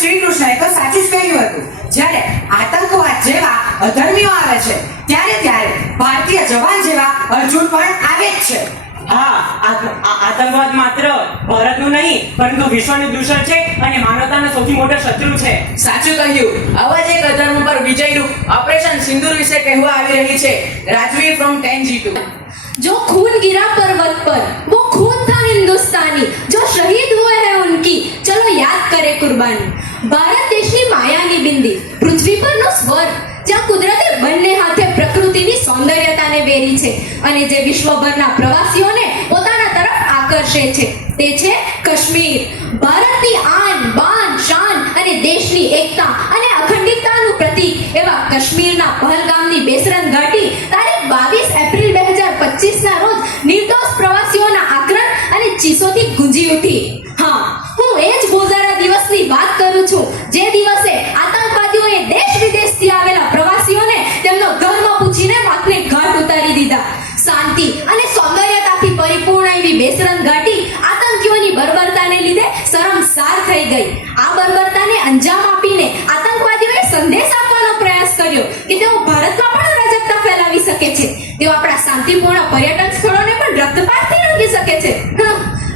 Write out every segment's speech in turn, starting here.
શ્રી કૃષ્ણએ તો સાચું જ કહ્યું હતું. જ્યારે આતંકવાદ જેવા અધર્મીઓ આવે છે ત્યારે ભારતીય જવાન જેવા અર્જુન પણ આવે જ છે. હા, આતંકવાદ માત્ર ભારતનું નહીં પરંતુ વિશ્વનું દૂષણ છે અને માનવતાનો સૌથી મોટો શત્રુ છે. સાચું કહ્યું. આવા જ એક અધર્મ પર વિજયનું ઓપરેશન સિંદૂર વિશે કહેવા આવી રહી છે રાજવી ફ્રોમ 10G2. जो खून गिरा पर्वत पर वो खून था हिंदुस्तानी, जो शहीद हुए हैं उनकी चलो याद करे कुर्बानी. भारत देशની માયાની બિંદી, પૃથ્વી પરનો સ્વર્ગ, જ્યાં કુદરતે બંને હાથે પ્રકૃતિની સૌંદર્યતાને વેરી છે અને જે વિશ્વભરના પ્રવાસીઓને પોતાના તરફ આકર્ષે છે તે છે કાશ્મીર. ભારતની આન બાન શાન અને દેશની એકતા અને અખંડિતતાનું પ્રતીક એવા કાશ્મીરના પહલગામની બેસરન ઘાટી તારીખ 22 એપ્રિલ 2025 ના રોજ નિર્દોષ પ્રવાસીઓના આક્રમણ અને ચીસોથી ગુંજી ઉઠી. હા, હું એ જ ગોઝારા દિવસની વાત કરું છું જે દિવસે આતંકવાદીઓએ દેશ વિદેશથી આવેલા પ્રવાસીઓને તેમનો ધર્મ પૂછીને માથે ઘાટ ઉતારી દીધા. શાંતિ અને સૌંદર્યતાથી પરિપૂર્ણ એવી બેસરન ઘાટી આતંકીઓની બર્બરતાને લીધે શરમસાર થઈ ગઈ. આ બર્બરતાને અંજામ આપીને આતંકવાદીઓએ સંદેશ આપવાનો પ્રયાસ કર્યો કે તેઓ ભારતમાં પણ અરાજકતા ફેલાવી શકે છે, તેઓ આપણા શાંતિપૂર્ણ પર્યટન સ્થળોને પણ રક્તપાતથી રંગી શકે છે.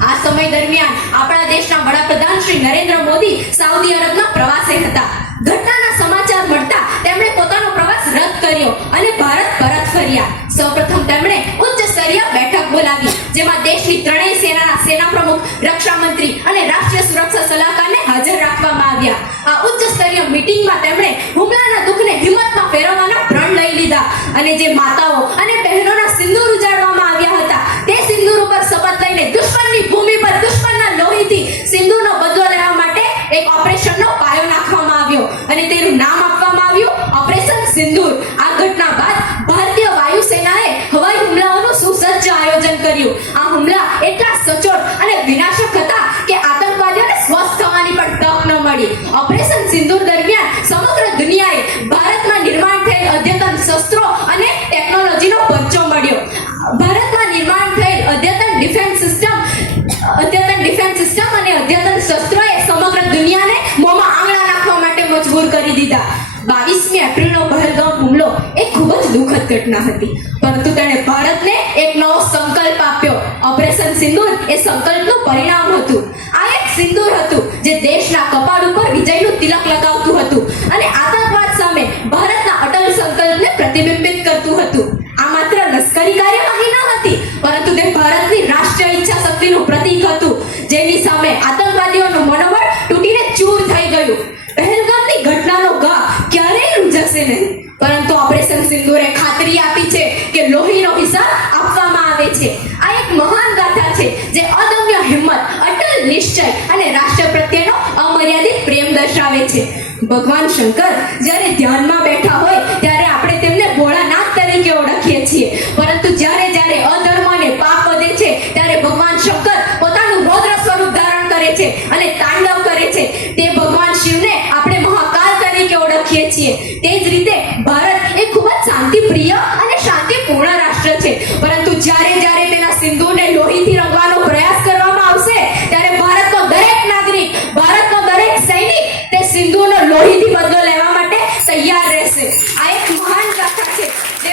આ સમય દરમિયાન આપણા દેશના વડાપ્રધાન શ્રી નરેન્દ્ર મોદી સાઉદી અરબના પ્રવાસે હતા. ઘટનાના સમાચાર મળતા તેમણે પોતાનો પ્રવાસ રદ કર્યો અને ભારત પરત ફર્યા. સૌપ્રથમ તેમણે ઉચ્ચ સ્તરીય બેઠક બોલાવી જેમાં દેશની ત્રણેય સેનાના સેના પ્રમુખ, રક્ષા મંત્રી અને રાષ્ટ્રીય સુરક્ષા સલાહકારને હાજર રાખવામાં આવ્યા. આ ઉચ્ચ સ્તરીય મીટિંગમાં તેમણે હુમલાના દુઃખને હિંમતમાં ફેરવવાના પ્રણ લઈ લીધા અને જે માતાઓ અને બહેનોના સિંદૂર ઉજાડવામાં આવ્યા હતા તે સિંદૂર ઉપર શપથ લઈને દુશ્મનની ભૂમિ પર દુશ્મનના લોહીથી સિંદૂરનો બદલો લેવા માટે એક ઓપરેશનનો પાયો નાખવામાં આવ્યો અને તેનું નામ આપવામાં આવ્યું ઓપરેશન સિંદૂર. આ ઘટના બાદ ભારતીય વાયુસેનાએ હવાઈ હુમલાઓનું સુસજ્જ આયોજન કર્યું. આ હુમલા એટલા સચોટ અને વિનાશક હતા કે આતંકવાદીઓને સ્વસ્થ થવાની પણ તક ન મળી. ઓપરેશન સિંદૂર દરમિયાન સમગ્ર દુનિયાએ ભારતમાં નિર્માણ થયેલ અદ્યતન શસ્ત્રો અને ટેકનોલોજીનો પરચો મળ્યો. ભારતમાં નિર્માણ થયેલ અદ્યતન ડિફેન્સ સિસ્ટમ અને અદ્યતન શસ્ત્રોએ સમગ્ર દુનિયાને મોંમાં આંગળા નાખવા માટે મજબૂર કરી દીધા. 22મી એપ્રિલનો પહલગામ હુમલો એ ખૂબ જ દુઃખદ ઘટના હતી, પરંતુ તેણે ભારતને એક નવો સંકલ્પ આપ્યો. ઓપરેશન સિંદૂર એ સંકલ્પનું પરિણામ હતું. આ એક સિંદૂર હતું જે દેશના કપાળ ઉપર વિજયનું તિલક લગાવતું હતું અને આતંકવાદ સામે ભારતના અટલ સંકલ્પને પ્રતિબિંબિત કરતું હતું. આ માત્ર લશ્કરી કાર્યવાહી ન હતી પરંતુ તે ભારતની રાષ્ટ્રીય ઈચ્છા શક્તિનું પ્રતીક હતું જેની સામે આતંકવાદીઓનું મનોબળ તૂટીને ચૂર થઈ ગયું. પહેલગામની ઘટનાનો ઘા ક્યારેય રૂંઝાશે નહીં, પરંતુ ઓપરેશન સિંદૂરે ખાતરી આપી છે કે લોહીનો હિસાબ આપવામાં આવે છે. આ એક મહાન ગાથા છે જે અદમ્ય હિંમત, અટલ નિશ્ચય અને રાષ્ટ્ર પ્રત્યેનો અમર્યાદિત પ્રેમ દર્શાવે છે. ભગવાન શંકર જ્યારે ધ્યાનમાં બેઠા હોય ત્યારે આપણે તેમને ભોળાનાથ તરીકે ઓળખીએ છીએ, પરંતુ જ્યારે અધર્મ અને પાપ વધે છે ત્યારે ભગવાન શંકર પોતાનું રૌદ્ર સ્વરૂપ ધારણ કરે છે અને તાંડવ કરે છે. તે ભગવાન શિવને આપણે મહાકાલ તરીકે ઓળખીએ છીએ. તે જ રીતે ભારત એ ખૂબ જ શાંતિપ્રિય અને શાંતિપૂર્ણ રાષ્ટ્ર છે, પરંતુ જ્યારે તેના સિંદૂરને લોહીથી રંગવાનો પ્રયાસ કરવામાં આવશે ત્યારે ભારતનો દરેક નાગરિક, ભારતનો દરેક સૈનિક તે સિંદૂરનો લોહીથી બદલો લેવા માટે તૈયાર રહેશે. આ એક મહાન ગાથા છે જે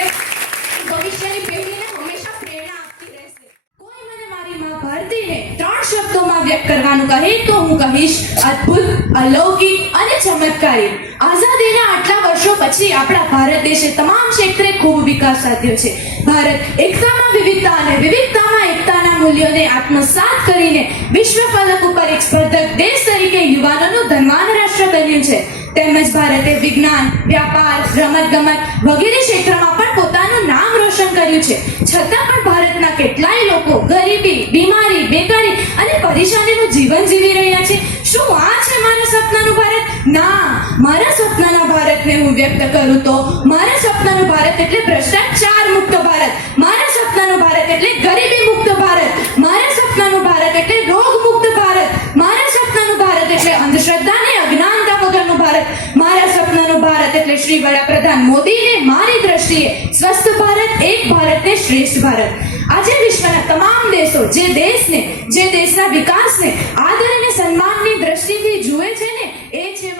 ભવિષ્યની પેઢીને હંમેશા પ્રેરણા આપતી રહેશે. કોઈ મને મારી માં ભારતીને 3 શબ્દોમાં વ્યક્ત કરવાનું કહે તો હું કહીશ અદ્ભુત, અલૌકિક અને ચમત્કારી. આઝાદીના આટલા વર્ષો પછી આપણા ભારત દેશે તમામ ક્ષેત્રે ખૂબ વિકાસ સાધ્યો છે. ભારત એકતામાં વિવિધતા અને વિવિધતામાં એકતાના મૂલ્યોને આત્મસાત કરીને વિશ્વ ફલક ઉપર એક સ્પર્ધક દેશ તરીકે યુવાનોનું ધનવાન રાષ્ટ્ર બન્યું છે. તેમજ ભારતે વિજ્ઞાન, વ્યાપાર, રમતગમત વગેરે ક્ષેત્રમાં પણ પોતાનું નામ રોશન કર્યું છે. છતાં પણ ભારતના કેટલાય લોકો ગરીબી, બીમારી, બેકારી અને પરેશાનીનું જીવન જીવી રહ્યા છે. શું આ છે મારા સપનાનું ભારત? ના, મારા સપનાના ભારતને હું વ્યક્ત કરું તો મારા સપનાનું ભારત એટલે ભ્રષ્ટાચાર મુક્ત ભારત, મારા સપનાનું ભારત એટલે ગરીબી મુક્ત ભારત, મારા સપનાનું ભારત એટલે રોગ મુક્ત ભારત, મારા સપનાનું ભારત એટલે અંધશ્રદ્ધા અને અજ્ઞાનતા વગરનું ભારત, મારા સપનાનું ભારત એટલે શ્રી વડાપ્રધાન મોદીને મારી દ્રષ્ટિએ સ્વસ્થ ભારત, એક ભારત ને શ્રેષ્ઠ ભારત. આજે વિશ્વના તમામ દેશો જે દેશના વિકાસને આદર અને સન્માનની દ્રષ્ટિથી જુએ છે ને એ છે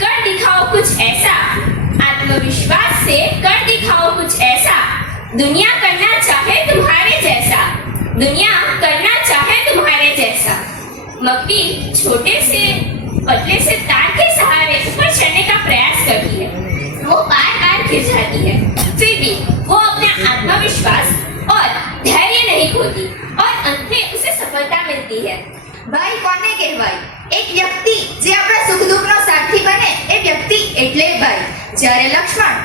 कर दिखाओ कुछ ऐसा, आत्मविश्वास से कर दिखाओ कुछ ऐसा, दुनिया करना चाहे तुम्हारे जैसा, दुनिया करना चाहे तुम्हारे जैसा। मक्खी छोटे से पतले से तार के सहारे ऊपर चढ़ने का प्रयास करती है, वो बार बार गिर जाती है, फिर भी वो अपना आत्मविश्वास और धैर्य नहीं खोती और अंत में उसे सफलता मिलती है। ભાઈ કોને કહેવાય? એક વ્યક્તિ જે આપણા સુખ દુઃખનો સાથી બને એ વ્યક્તિ એટલે ભાઈ. જ્યારે લક્ષ્મણ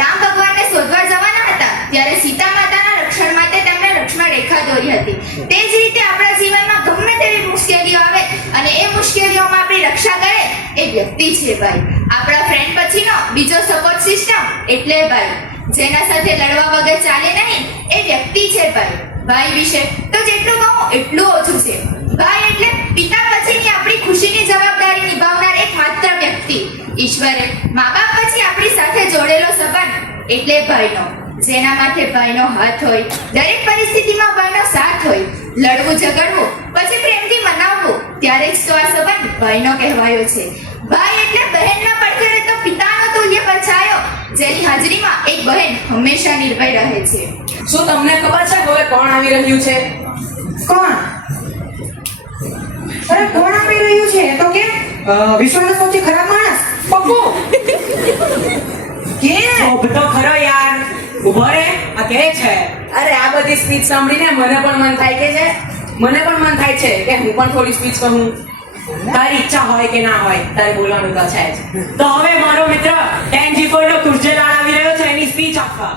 રામ ભગવાનને શોધવા જવાના હતા ત્યારે સીતા માતાના રક્ષણ માટે તેમણે લક્ષ્મણ રેખા દોરી હતી. તે જ રીતે આપણા જીવનમાં ગમે તેવી મુશ્કેલીઓ આવે અને એ મુશ્કેલીઓમાં આપણી રક્ષા કરે એ વ્યક્તિ છે ભાઈ. આપણા ફ્રેન્ડ પછીનો બીજો સપોર્ટ સિસ્ટમ એટલે ભાઈ. જેના સાથે લડવા વગર ચાલે નહીં એ વ્યક્તિ છે ભાઈ. ભાઈ વિશે તો જેટલું કહું એટલું ઓછું છે. ભાઈ એટલે પિતા પછીની આપણી ખુશીની જવાબદારી નિભાવનાર એકમાત્ર વ્યક્તિ. ઈશ્વરે મા બાપ પછી આપણી સાથે જોડેલો સંબંધ એટલે ભાઈનો. જેના માથે ભાઈનો હાથ હોય, દરેક પરિસ્થિતિમાં ભાઈનો સાથ હોય. લડવું ઝઘડવું પછી પ્રેમથી મનાવવું ત્યારે જ તો આ સંબંધ ભાઈનો કહેવાયો છે. ભાઈ એટલે બહેનના પડખે તો પિતાનો તુલ્ય પડછાયો, જેની હાજરીમાં એક બહેન હંમેશા નિર્ભય રહે છે. શું તમને ખબર છે હવે કોણ આવી રહ્યું છે? કોણ? અરે કોણ આવી રહ્યું છે? એ તો કે વિશ્વનો સૌથી ખરાબ માણસ પપ્પુ. કે તો ખરો યાર, ઉભો રે, આ કે છે? અરે આ બધી સ્પીચ સાંભળીને મને પણ મન થાય છે કે હું પણ થોડી સ્પીચ કહું. તારી ઈચ્છા હોય કે ના હોય, તારે બોલવાનું તો છે જ. તો હવે મારો મિત્ર ટેનજીફોર નો કુર્જેલાલ આવી રહ્યો છે એની સ્પીચ આપવા.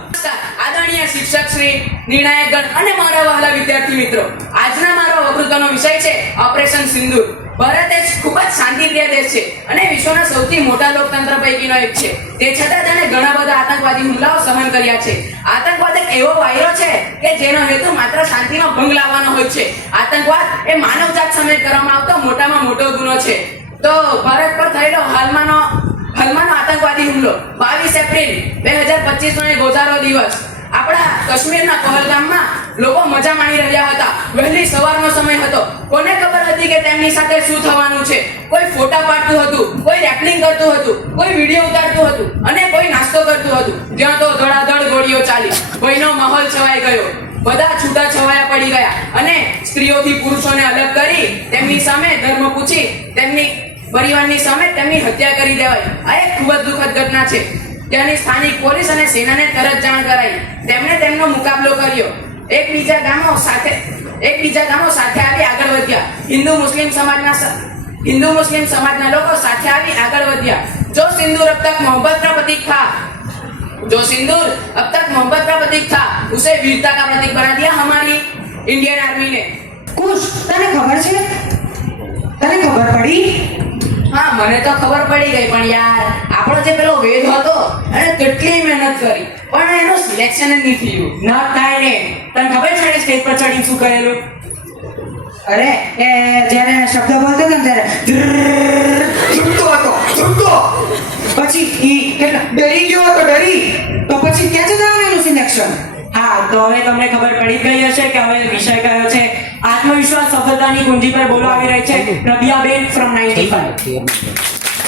આદરણીય શિક્ષક શ્રી, નિર્ણાયકગણ અને મારા વહાલા વિદ્યાર્થી મિત્રો, આજના મારો વક્તૃત્વનો વિષય છે ઓપરેશન સિંદૂર. ભારત દેશ ખૂબ જ શાંતિપ્રિય દેશ છે અને વિશ્વના સૌથી મોટા લોકતંત્ર પૈકીનો એક છે. તે છતાં તેણે ઘણા બધા આતંકવાદી હુમલાઓ સહન કર્યા છે. આતંકવાદ એક એવો વાયરો છે કે જેનો હેતુ માત્ર શાંતિનો ભંગ લાવવાનો હોય છે. આતંકવાદ એ માનવજાત સામે કરવામાં આવતો મોટામાં મોટો ગુનો છે. તો ભારત પર થયેલો હાલમાંનો આતંકવાદી હુમલો 22 એપ્રિલ 2025 નો એ ગોઝારો દિવસ. આપણા કાશ્મીરના પહલગામમાં લોકો મજા માણી રહ્યા હતા. વહેલી સવારનો સમય હતો. કોને ખબર હતી કે તેમની સાથે શું થવાનું છે? કોઈ ફોટા પાડતું હતું, કોઈ રેપલિંગ કરતું હતું, કોઈ વિડીયો ઉતારતું હતું અને કોઈ નાસ્તો કરતું હતું. ત્યાં તો ધડાધડ ગોળીઓ ચાલી. ભયનો માહોલ છવાઈ ગયો. બધા છૂટા છવાયા પડી ગયા અને સ્ત્રીઓથી પુરુષોને અલગ કરી તેમની સામે ધર્મ પૂછી તેમની પરિવારની સામે તેમની હત્યા કરી દેવાઈ. આ એક ખૂબ જ દુઃખદ ઘટના છે. ત્યાંની સ્થાનિક પોલીસ અને સેનાને તરત જાણ કરાઈ. તેમણે તેમનો મુકાબલો કર્યો. એકબીજા ગામો સાથે આવી આગળ વધ્યા. હિન્દુ મુસ્લિમ સમાજના લોકો સાથે આવી આગળ વધ્યા. જો સિંદૂર અબ તક मोहब्बत का प्रतीक था, उसे वीरता का प्रतीक बना दिया हमारी इंडियन आर्मी ने. કુશ, તને ખબર છે? તને ખબર પડી? હા, મને તો ખબર પડી ગઈ, પણ યાર આપણો જે પેલો વેદ હતો એને કેટલી મહેનત કરી પણ એનું સિલેક્શન જ નહીં થયું. ન થાય ને. તને ખબર છે એને સ્ટેજ પર ચડીને શું કરેલું? અરે એ જ્યારે શબ્દ બોલતો હતો ને ત્યારે ઝૂમતો. પછી ઈ કેટલો ડરી ગયો હતો. તો પછી ક્યાં જવાનું એનું સિલેક્શન? હા, તો હવે તમને ખબર પડી ગઈ હશે કે હવે વિષય કયો છે. આત્મવિશ્વાસ સફળતાની કુંજી પર બોલવા આવી રહી છે રબિયાબેન ફ્રોમ 95.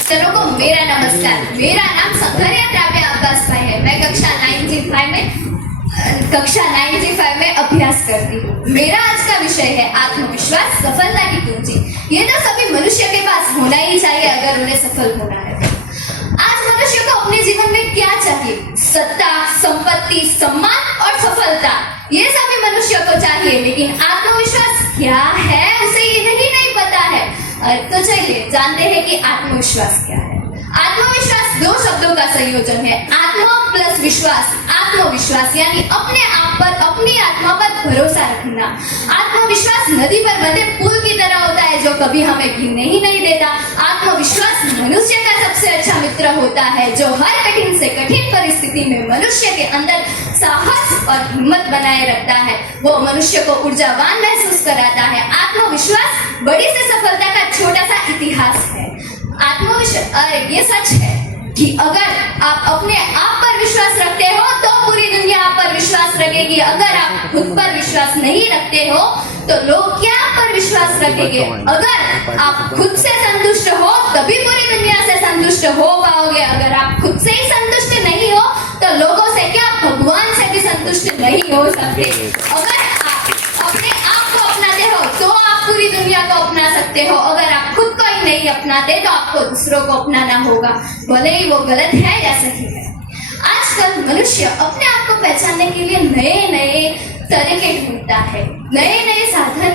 चलो को मेरा नमस्कार. मेरा नाम संघरिया द्राव्य अब्बास भाई है. मैं कक्षा 9G5 में अभ्यास करती हूँ. मेरा आज का विषय है आत्मविश्वास सफलता की कुंजी. ये तो सभी मनुष्य के पास होना ही चाहिए अगर उन्हें सफल होना है. आज मनुष्य को अपने जीवन में क्या चाहिए? सत्ता, संपत्ति, सम्मान और सफलता. ये सभी मनुष्य को चाहिए, लेकिन आत्मविश्वास क्या है उसे ये नहीं पता है. तो चलिए जानते हैं कि आत्मविश्वास क्या है. आत्मविश्वास दो शब्दों का संयोजन है. आत्मा प्लस विश्वास. आत्मविश्वास यानी अपने आप पर, अपनी आत्मा पर भरोसा रखना. आत्मविश्वास नदी पर बंधे पुल की तरह होता है जो कभी हमें गिरने ही नहीं देता. आत्मविश्वास मनुष्य का सबसे अच्छा मित्र होता है जो हर कठिन से कठिन परिस्थिति में मनुष्य के अंदर साहस और हिम्मत बनाए रखता है. वो मनुष्य को ऊर्जावान महसूस कराता है. आत्मविश्वास बड़ी से सफलता का छोटा सा इतिहास है. आत्मविश्वास, अरे ये सच है कि अगर आप अपने आप पर विश्वास रखते हो तो पूरी दुनिया दुनिया पर विश्वास रखेगी। अगर आप खुद पर विश्वास नहीं रखते हो तो लोग क्या आप पर विश्वास रखेंगे? अगर आप खुद से संतुष्ट हो तभी पूरी दुनिया से संतुष्ट हो पाओगे। अगर आप खुद से ही संतुष्ट नहीं हो तो लोगों से क्या, भगवान से भी संतुष्ट नहीं हो सकते। अगर आप अपने आप को अपनाते हो तो आप पूरी दुनिया को अपना सकते हो। अगर आप खुद को ही नहीं अपनाते तो आपको दूसरों को अपनाना होगा, भले ही वो गलत है या सही है। आजकल मनुष्य अपने आप को पहचानने के लिए नए नए तरीके ढूंढता है, नए नए साधन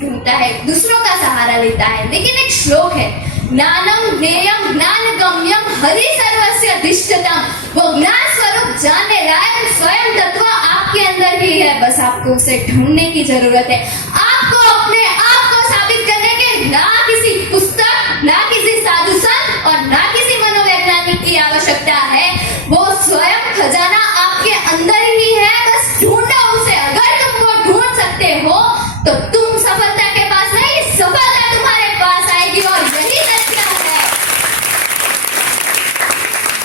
ढूंढता है, दूसरों का सहारा लेता है। लेकिन एक श्लोक है, ज्ञानम ज्ञेयम ज्ञानगम्यम हरि सर्वस्य अधिष्ठितम। वो ज्ञान स्वरूप जानने लायक स्वयं तत्व आपके अंदर ही है, बस आपको उसे ढूंढने की जरूरत है। आपको अपने आप को साबित करने के ना किसी पुस्तक, ना किसी साधु संत और ना किसी मनोवैज्ञानिक की आवश्यकता है। वो स्वयं खजाना आपके अंदर ही है, बस ढूंढो उसे। अगर तुम वो ढूंढ सकते हो तो तुम सफलता के पास नहीं, सफलता तुम्हारे पास आएगी। और यही सत्य है।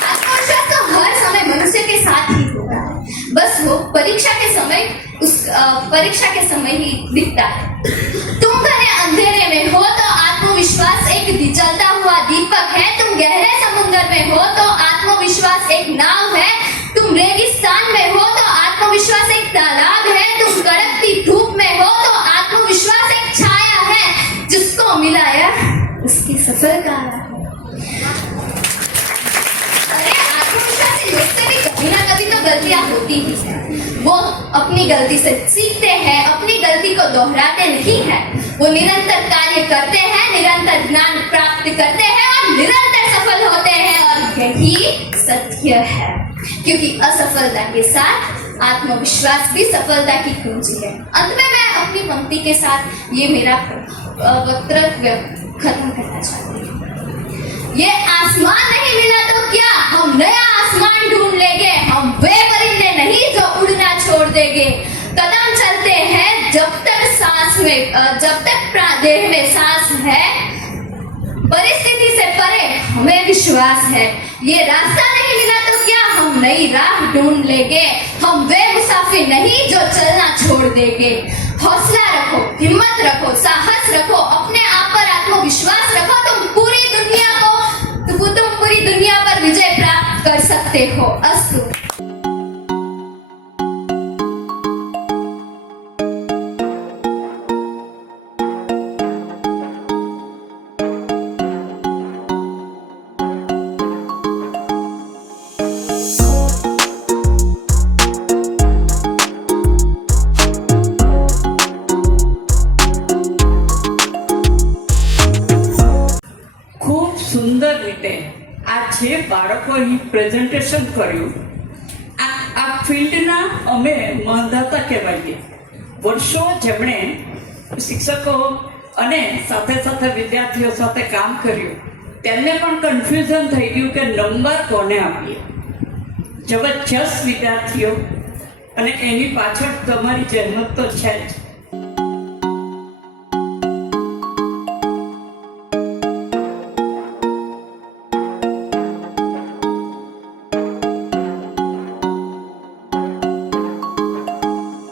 आत्मविश्वास तो हर समय मनुष्य के साथ ही होता है, बस वो परीक्षा के समय ही दिखता है। तुम घने अंधेरे में हो तो आत्मविश्वास एक जलता हुआ दीपक है। तुम गहरे समुद्र में हो तो आत्मविश्वास एक नाव है। तुम रेगिस्तान में हो तो आत्मविश्वास एक तालाब है। तुम कड़कती धूप में हो तो आत्मविश्वास एक छाया है। जिसको मिलाया उसकी सफलता है। अरे आत्मविश्वासी लोग से भी कभी ना कभी तो गलतियां होती ही है। वो अपनी गलती से सीखते हैं, अपनी गलती को दोहराते नहीं है। वो निरंतर कार्य करते हैं, निरंतर ज्ञान प्राप्त करते हैं और निरंतर सफल होते हैं। और यही सत्य है, क्योंकि असफलता के साथ आत्मविश्वास भी सफलता की कुंजी है। अंत में मैं अपनी पंक्ति के साथ ये मेरा वक्तव्य खत्म करना चाहती हूँ। ये आसमान नहीं मिला तो क्या, हम नया आसमान ढूंढ लेंगे। हम वे परिंदे नहीं जो उड़ना छोड़ देंगे। कदम चलते हैं जब तक सांस में, जब तक देह में सांस है। परिस्थिति से परे हमें विश्वास है। ये रास्ता नहीं मिला तो क्या, हम नई राह ढूंढ लेंगे। हम वे मुसाफिर नहीं जो चलना छोड़ देंगे। हौसला रखो, हिम्मत रखो, साहस रखो, अपने आप पर आत्मविश्वास रखो। तुम पूरी दुनिया पर विजय प्राप्त कर सकते हो। अस्तु। ખૂબ સુંદર રીતે આ જે બાળકોએ પ્રેઝન્ટેશન કર્યું, આ ફિલ્ડના અમે માંધાતા કહેવાઈએ. વર્ષો જેમણે શિક્ષકો અને સાથે સાથે વિદ્યાર્થીઓ સાથે કામ કર્યું, તેમને પણ કન્ફ્યુઝન થઈ ગયું કે નંબર કોને આપીએ. જબરજસ્ત વિદ્યાર્થીઓ, અને એની પાછળ તમારી જહેમત તો છે જ.